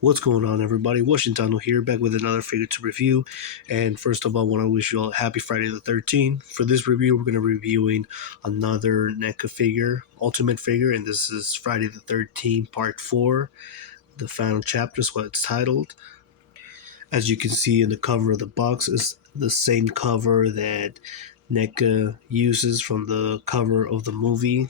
What's going on, everybody? Washington here, back with another figure to review. And first of all, I want to wish you all a happy Friday the 13th. For this review, we're going to be reviewing another Neca figure, Ultimate figure, and this is Friday the 13th, Part 4. The final chapter is what it's titled. As you can see in the cover of the box, is the same cover that Neca uses from the cover of the movie.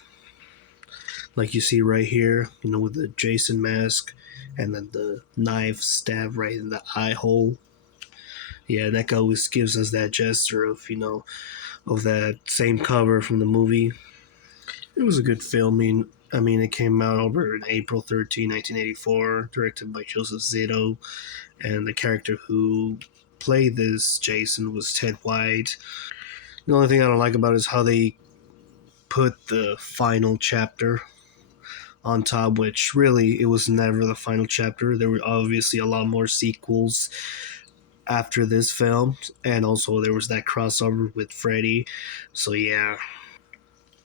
Like you see right here, with the Jason mask and then the knife stab right in the eye hole. Yeah, that always gives us that gesture of that same cover from the movie. It was a good filming. I mean, it came out over in April 13, 1984, directed by Joseph Zito, and the character who played this Jason was Ted White. The only thing I don't like about it is how they put the final chapter on top, which really it was never the final chapter. There were obviously a lot more sequels after this film, and also there was that crossover with Freddy. So yeah,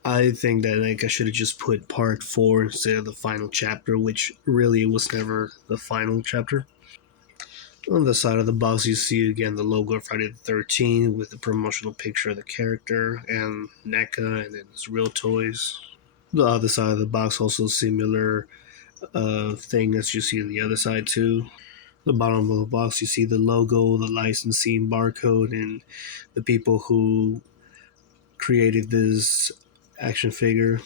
I think that I should have just put part 4 instead of the final chapter, which really was never the final chapter. On the side of the box, you see again the logo of Friday the 13th with the promotional picture of the character and Neca, and then his real toys. The other side of the box also similar thing as you see on the other side too. The bottom of the box, you see the logo, the licensing barcode, and the people who created this action figure.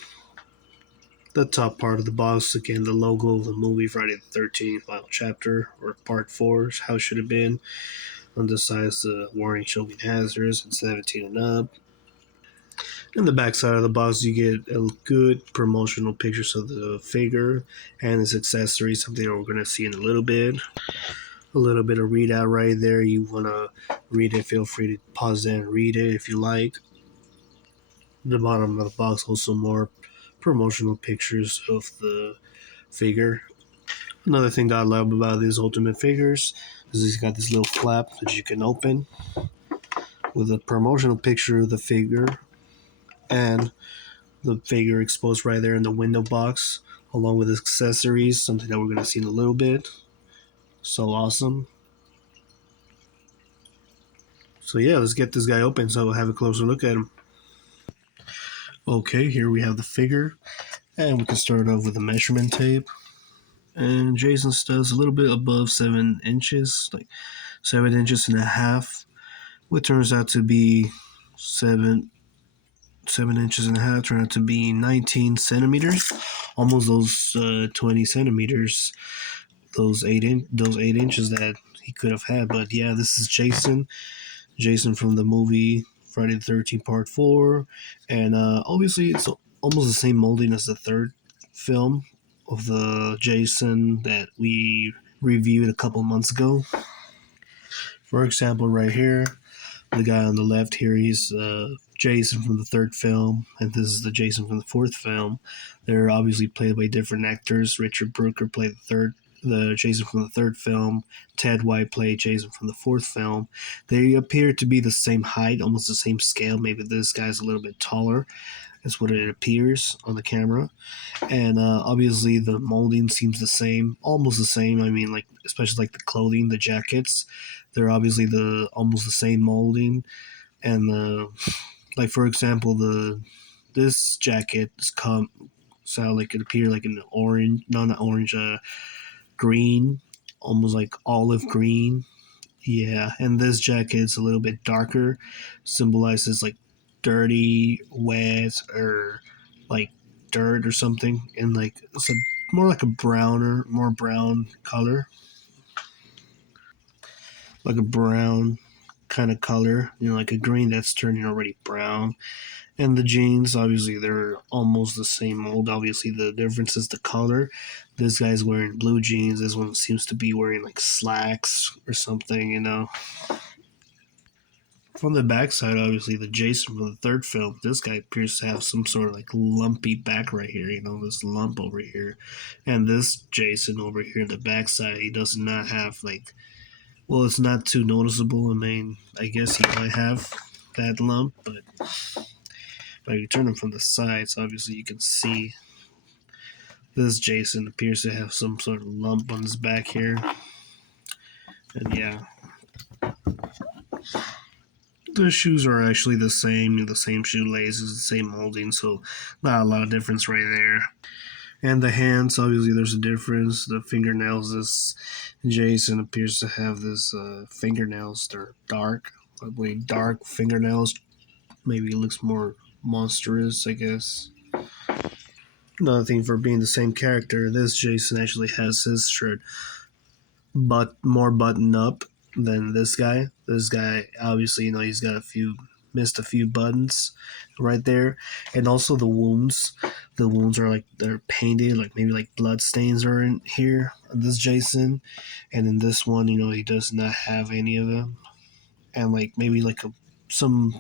The top part of the box, again, the logo of the movie Friday the 13th, final chapter, or part 4, how it should have been. On the side is the warning children hazards and 17 and up. In the back side of the box, you get a good promotional pictures of the figure and its accessories, something that we're going to see in a little bit. A little bit of readout right there. You want to read it, feel free to pause it and read it if you like. The bottom of the box, also more promotional pictures of the figure. Another thing that I love about these Ultimate figures is he's got this little flap that you can open with a promotional picture of the figure and the figure exposed right there in the window box, along with accessories, something that we're going to see in a little bit. So awesome. So yeah, let's get this guy open so we'll have a closer look at him. Okay, here we have the figure, and we can start off with the measurement tape. And Jason does a little bit above 7 inches, like 7 inches and a half, what turns out to be 7 inches and a half, turned out to be 19 centimeters, almost those 20 centimeters, those 8 inches that he could have had. But yeah, this is Jason from the movie Friday the 13th Part 4, and obviously it's almost the same molding as the third film of the Jason that we reviewed a couple months ago. For example, right here, the guy on the left here, he's Jason from the third film, and this is the Jason from the fourth film. They're obviously played by different actors. Richard Brooker played the Jason from the third film. Ted White played Jason from the fourth film. They appear to be the same height, almost the same scale. Maybe this guy's a little bit taller. That's what it appears on the camera. And obviously the molding seems the same, almost the same. I mean, like especially like the clothing, the jackets, they're obviously the almost the same molding. And like for example, this jacket is sound like it appear like an orange, not orange, green, almost like olive green. Yeah, and this jacket's a little bit darker, symbolizes like dirty, wet, or like dirt or something, and like it's more like a more brown color, like a brown kind of color, like a green that's turning already brown. And the jeans, obviously, they're almost the same mold. Obviously, the difference is the color. This guy's wearing blue jeans. This one seems to be wearing like slacks or something. From the backside, obviously, the Jason from the third film, this guy appears to have some sort of like lumpy back right here, this lump over here. And this Jason over here in the backside, he does not have well, it's not too noticeable. I mean, I guess he might have that lump, but if you turn him from the sides, obviously you can see This Jason appears to have some sort of lump on his back here. And yeah, the shoes are actually the same shoelaces, the same molding, so not a lot of difference right there. And the hands, obviously, there's a difference. The fingernails, this Jason appears to have this fingernails. They're dark, ugly, dark fingernails. Maybe it looks more monstrous, I guess. Another thing for being the same character, this Jason actually has his shirt but more buttoned up than this guy. This guy, obviously, he's got missed a few buttons right there, and also the wounds. The wounds are like they're painted, like maybe like blood stains are in here. This Jason, and in this one, he does not have any of them, and like maybe like some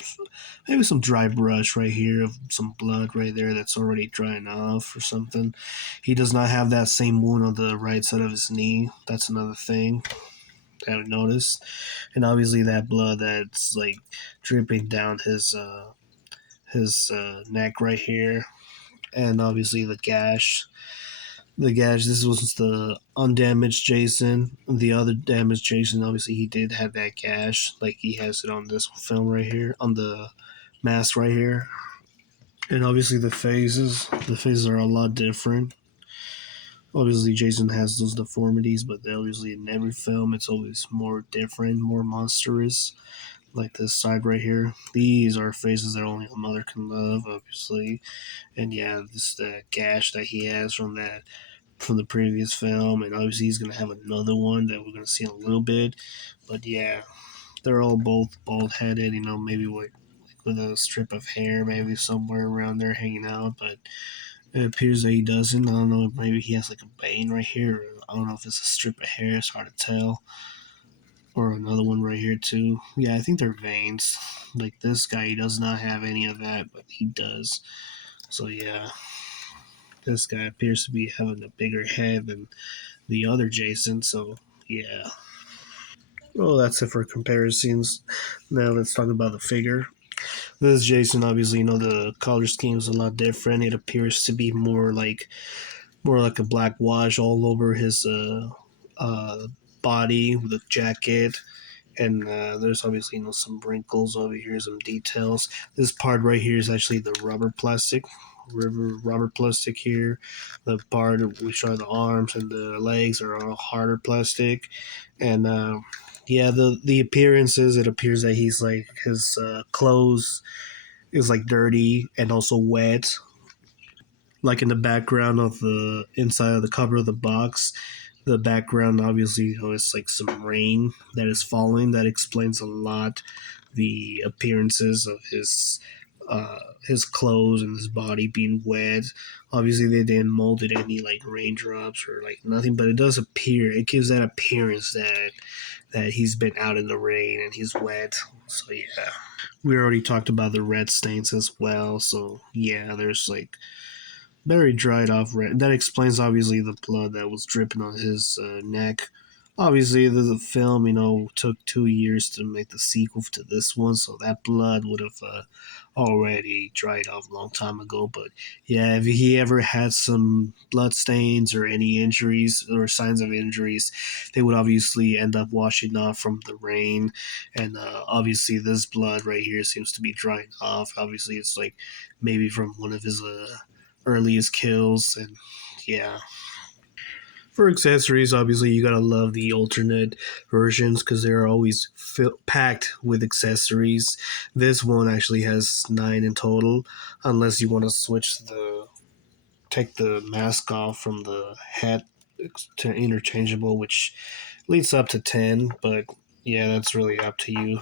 maybe some dry brush right here of some blood right there that's already drying off or something. He does not have that same wound on the right side of his knee. That's another thing that I noticed. And obviously that blood that's like dripping down his neck right here. And obviously the gash. The gash, this was the undamaged Jason. The other damaged Jason, obviously he did have that gash. Like he has it on this film right here, on the mask right here. And obviously the faces are a lot different. Obviously Jason has those deformities, but obviously in every film it's always more different, more monstrous. Like this side right here. These are faces that only a mother can love, obviously. And yeah, this the gash that he has from the previous film, and obviously he's gonna have another one that we're gonna see in a little bit. But yeah, they're all both bald headed, maybe with a strip of hair maybe somewhere around there hanging out, but it appears that he doesn't. I don't know, maybe he has like a bane right here. I don't know if it's a strip of hair, it's hard to tell. Or another one right here too. Yeah, I think they're veins. Like this guy, he does not have any of that, but he does. So yeah, this guy appears to be having a bigger head than the other Jason. So yeah. Well, that's it for comparisons. Now let's talk about the figure. This Jason, obviously, the color scheme is a lot different. It appears to be more like a black wash all over his uh, body with a jacket, and there's obviously some wrinkles over here, some details. This part right here is actually the rubber plastic here. The part which are the arms and the legs are all harder plastic, and yeah, the appearances. It appears that he's like his clothes is like dirty and also wet. Like in the background of the inside of the cover of the box, the background obviously is like some rain that is falling. That explains a lot the appearances of his clothes and his body being wet. Obviously they didn't mold it any like raindrops or like nothing, but it does appear, it gives that appearance that he's been out in the rain and he's wet. So yeah, we already talked about the red stains as well. So yeah, there's like very dried off red. That explains obviously the blood that was dripping on his neck. Obviously, the film, took 2 years to make the sequel to this one, so that blood would have already dried off a long time ago. But yeah, if he ever had some blood stains or any injuries or signs of injuries, they would obviously end up washing off from the rain. And obviously, this blood right here seems to be drying off. Obviously, it's like maybe from one of his earliest kills, and yeah. For accessories, obviously, you gotta love the alternate versions because they're always packed with accessories. This one actually has 9 in total, unless you want to take the mask off from the hat to interchangeable, which leads up to 10. But yeah, that's really up to you uh,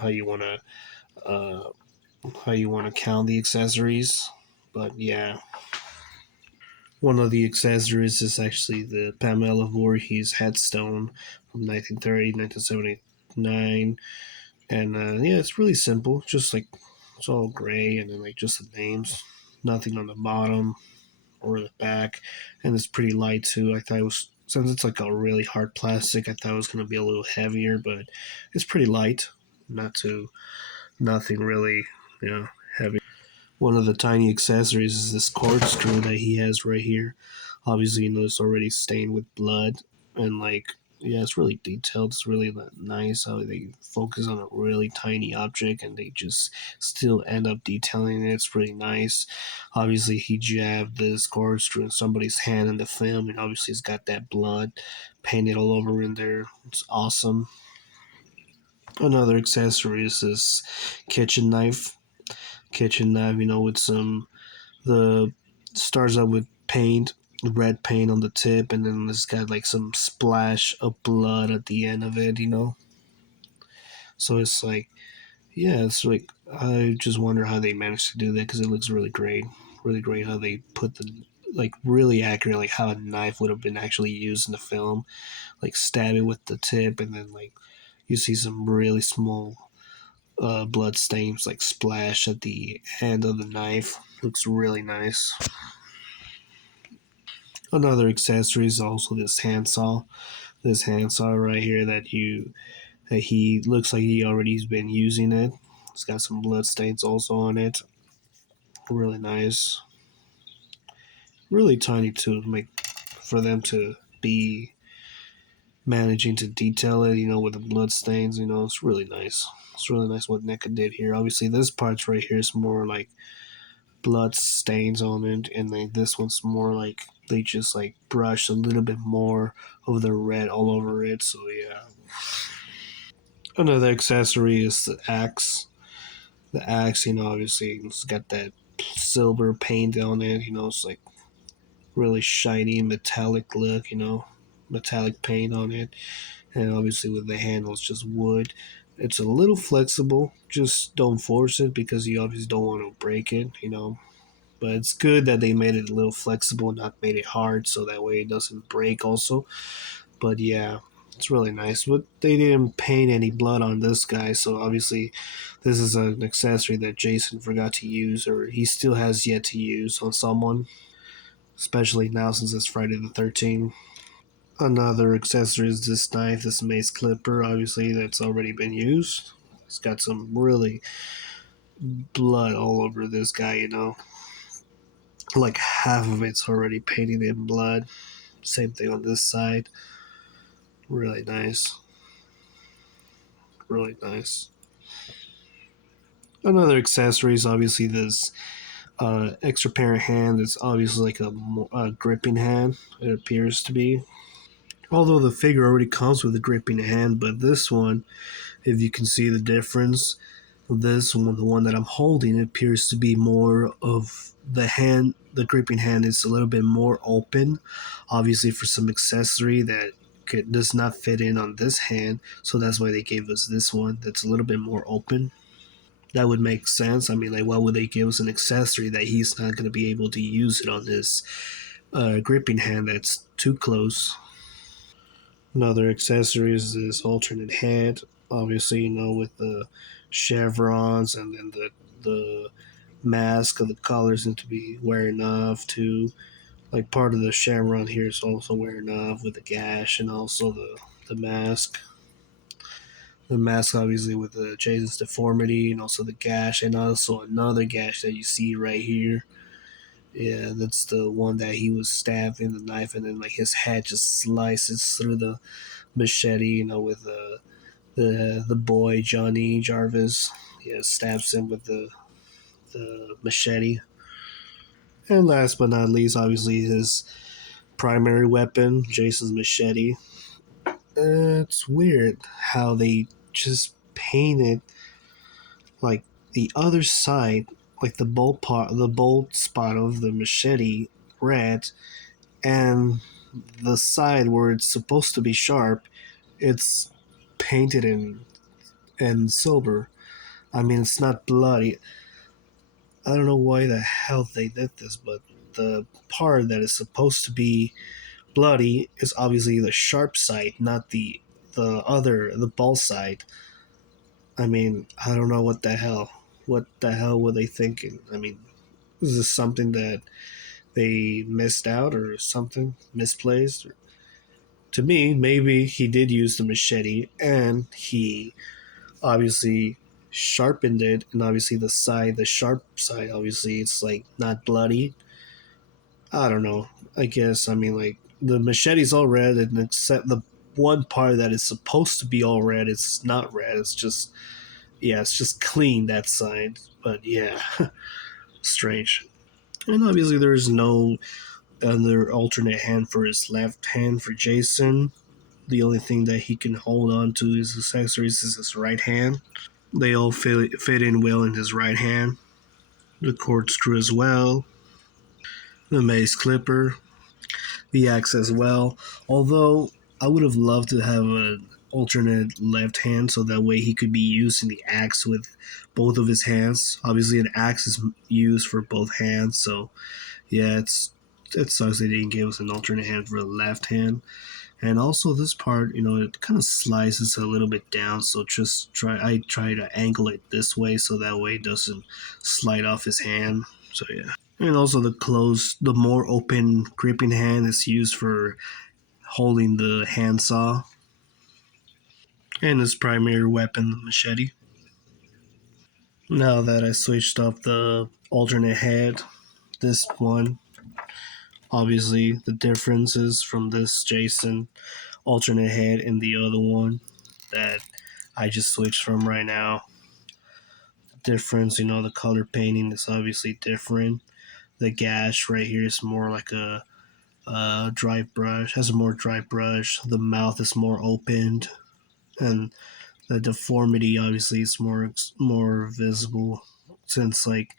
how you wanna count the accessories. But yeah. One of the accessories is actually the Pamela Voorhees headstone from 1930, 1979. And yeah, it's really simple. Just like it's all gray and then like just the names. Nothing on the bottom or the back. And it's pretty light too. I thought it was, since it's like a really hard plastic, I thought it was going to be a little heavier, but it's pretty light. Nothing really, heavy. One of the tiny accessories is this corkscrew that he has right here Obviously, it's already stained with blood, and like, yeah, it's really detailed. It's really nice how they focus on a really tiny object and they just still end up detailing it. It's really nice. Obviously, he jabbed this corkscrew in somebody's hand in the film, and obviously, it's got that blood painted all over in there. It's awesome. Another accessory is this kitchen knife. Kitchen knife, with some the starts out with paint, red paint on the tip, and then it's got like some splash of blood at the end of it. So it's like, yeah, it's like I just wonder how they managed to do that because it looks really great how they put the like really accurate like how a knife would have been actually used in the film, like stab it with the tip, and then like you see some really small blood stains like splash at the end of the knife. Looks really nice. Another accessory is also this handsaw. This handsaw right here that he looks like he already's been using it. It's got some blood stains also on it. Really nice. Really tiny too, make for them to be managing to detail it, with the blood stains, it's really nice. It's really nice what Neca did here. Obviously this part's right here is more like blood stains on it, and then this one's more like they just like brush a little bit more of the red all over it. So yeah. Another accessory is the axe. The axe, obviously it's got that silver paint on it. It's like really shiny metallic look. Metallic paint on it, and obviously with the handle it's just wood. It's a little flexible. Just don't force it because you obviously don't want to break it. But it's good that they made it a little flexible, not made it hard, so that way it doesn't break also. But yeah, it's really nice. But they didn't paint any blood on this guy, so obviously this is an accessory that Jason forgot to use, or he still has yet to use on someone, especially now since it's Friday the 13th. Another accessory is this knife, this mace clipper, obviously that's already been used. It's got some really blood all over this guy. Like half of it's already painted in blood. Same thing on this side. Really nice. Really nice. Another accessory is obviously this extra pair of hand. It's obviously like a gripping hand. It appears to be. Although the figure already comes with a gripping hand, but this one, if you can see the difference, this one, the one that I'm holding, it appears to be more of the hand. The gripping hand is a little bit more open, obviously for some accessory that does not fit in on this hand. So that's why they gave us this one that's a little bit more open. That would make sense. I mean, like, why would they give us an accessory that he's not going to be able to use it on his gripping hand that's too close? Another accessory is this alternate head. Obviously, with the chevrons and then the mask of the colors need to be wearing off too. Like part of the chevron here is also wearing off with the gash and also the mask. The mask obviously with the Jason's deformity and also the gash and also another gash that you see right here. Yeah, that's the one that he was stabbed in the knife and then like his head just slices through the machete, with the boy Johnny Jarvis. Yeah, stabs him with the machete. And last but not least, obviously his primary weapon, Jason's machete. It's weird how they just painted like the other side, like the bolt spot of the machete red, and the side where it's supposed to be sharp, it's painted in silver. I mean, it's not bloody. I don't know why the hell they did this, but the part that is supposed to be bloody is obviously the sharp side, not the ball side. I mean, I don't know what the hell. What the hell were they thinking? I mean, is this something that they missed out or something misplaced? To me, maybe he did use the machete and he obviously sharpened it, and obviously the sharp side, obviously it's like not bloody. I don't know. I guess, I mean, like, the machete's all red, and except the one part that is supposed to be all red, it's not red. It's just, yeah, it's just clean that side. But yeah, strange. And obviously, there's no other alternate hand for his left hand for Jason. The only thing that he can hold on to his accessories is his right hand. They all fit in well in his right hand. The corkscrew as well, the mace clipper, the axe as well. Although I would have loved to have an alternate left hand so that way he could be using the axe with both of his hands. Obviously, an axe is used for both hands, so yeah, it sucks they didn't give us an alternate hand for the left hand. And also this part, it kind of slices a little bit down, so I try to angle it this way so that way it doesn't slide off his hand. So yeah. And also the more open gripping hand is used for holding the handsaw. And his primary weapon, the machete. Now that I switched up the alternate head, this one, obviously the differences from this Jason alternate head and the other one that I just switched from right now. The difference, the color painting is obviously different. The gash right here is more like a dry brush, has a more dry brush. The mouth is more opened, and the deformity obviously is more visible since like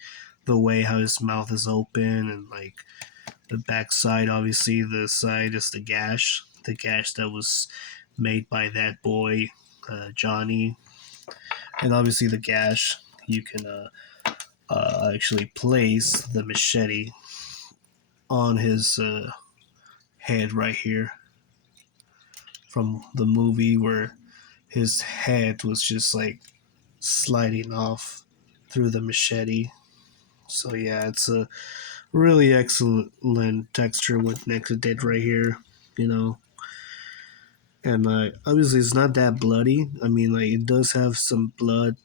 the way how his mouth is open and like the back side. Obviously, the side is the gash that was made by that boy, Johnny, and obviously the gash you can actually place the machete on his head right here from the movie where his head was just like sliding off through the machete. So yeah, it's a really excellent texture what Neca did right here, you know. And obviously it's not that bloody. I mean, like it does have some blood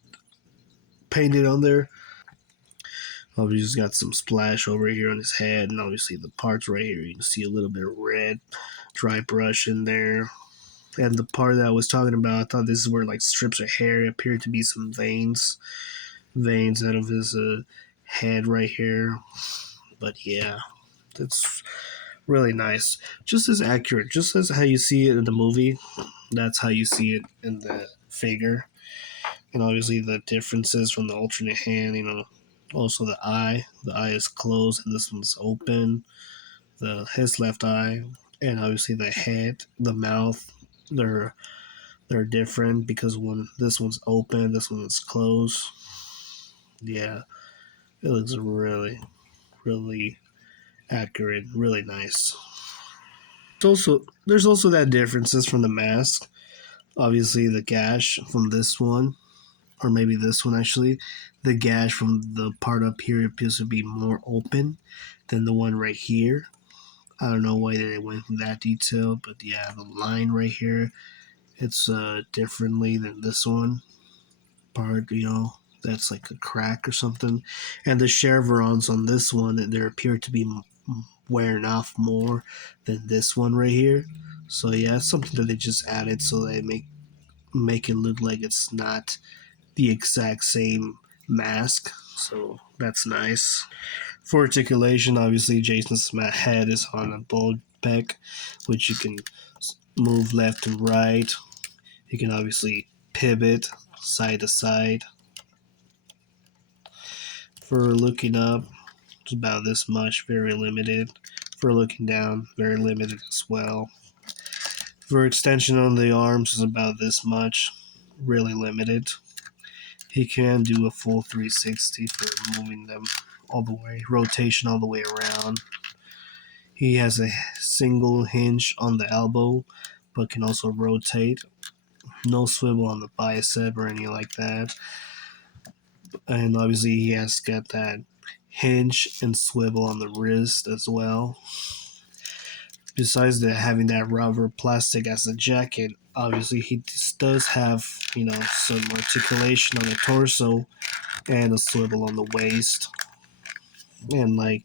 painted on there. Obviously, he's got some splash over here on his head, and obviously the parts right here, you can see a little bit of red, dry brush in there. And the part that I was talking about, I thought this is where like strips of hair appeared to be some veins out of his head right here. But yeah, it's really nice, just as accurate, just as how you see it in the movie. That's how you see it in the figure. And obviously the differences from the alternate hand, also the eye is closed and this one's open, his left eye, and obviously the head, the mouth, they're they're different because when this one's open, this one's closed. Yeah, it looks really accurate, really nice. There's also that differences from the mask. Obviously the gash from this one, or maybe this one actually, the gash from the part up here appears to be more open than the one right here. I don't know why they went in that detail, but yeah, the line right here, it's differently than this one part, that's like a crack or something. And the chevrons on this one, there appear to be wearing off more than this one right here. So yeah, it's something that they just added so they make it look like it's not the exact same mask. So that's nice. For articulation, obviously Jason's head is on a bulge peck, which you can move left to right. You can obviously pivot side to side. For looking up, it's about this much, very limited. For looking down, very limited as well. For extension on the arms is about this much, really limited. He can do a full 360 for moving them all the way, rotation all the way around. He has a single hinge on the elbow, but can also rotate. No swivel on the bicep or anything like that. And obviously he has got that hinge and swivel on the wrist as well. Besides having that rubber plastic as a jacket, obviously he does have, some articulation on the torso and a swivel on the waist. And like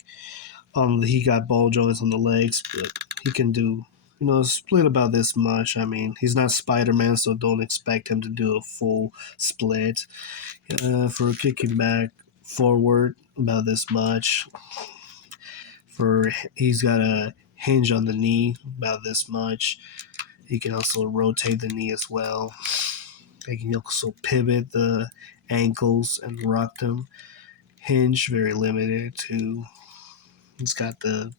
He got ball joints on the legs, but he can do, split about this much. I mean, he's not Spider-Man, so don't expect him to do a full split. For kicking back forward, about this much. For he's got a hinge on the knee, about this much. He can also rotate the knee as well. He can also pivot the ankles and rock them. Hinge, very limited to. He's got the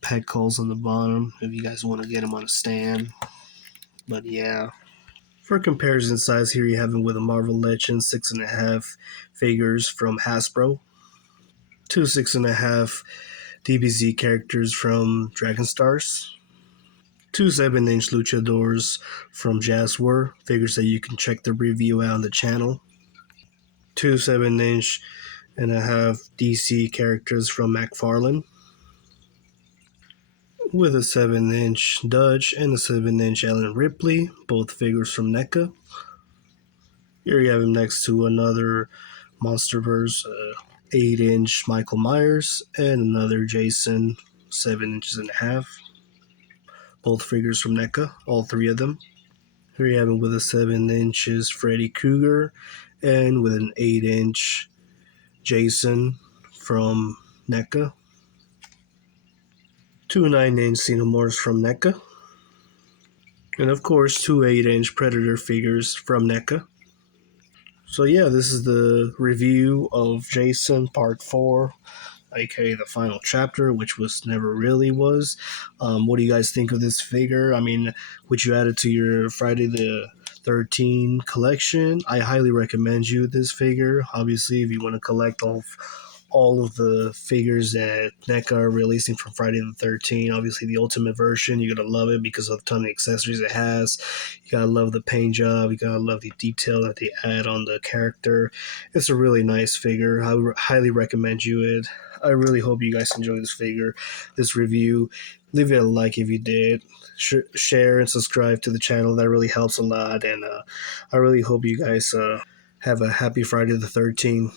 peg holes on the bottom if you guys want to get him on a stand. But yeah. For comparison size, here you have him with a Marvel Legends 6.5 figures from Hasbro. Two 6.5 DBZ characters from Dragon Stars. Two 7-inch luchadors from Jazzware, figures that you can check the review out on the channel. Two 7-inch and a half DC characters from McFarlane, with a 7-inch Dutch and a 7-inch Ellen Ripley, both figures from Neca. Here you have him next to another Monsterverse 8-inch Michael Myers and another Jason 7 inches and a half, both figures from NECA, all three of them. Here you have him with a 7 inches Freddy Krueger and with an 8-inch Jason from NECA. Two 9-inch Xenomorphs from NECA. And of course, two 8-inch Predator figures from NECA. So yeah, this is the review of Jason Part 4, aka the final chapter, which was never really was. What do you guys think of this figure? I mean, would you add it to your Friday the 13 collection? I highly recommend you this figure. Obviously, if you want to collect all of the figures that NECA are releasing from Friday the 13th. Obviously, the ultimate version, you're going to love it because of the ton of accessories it has. You got to love the paint job. You got to love the detail that they add on the character. It's a really nice figure. I highly recommend you it. I really hope you guys enjoy this figure, this review. Leave it a like if you did. Share and subscribe to the channel. That really helps a lot. And I really hope you guys have a happy Friday the 13th.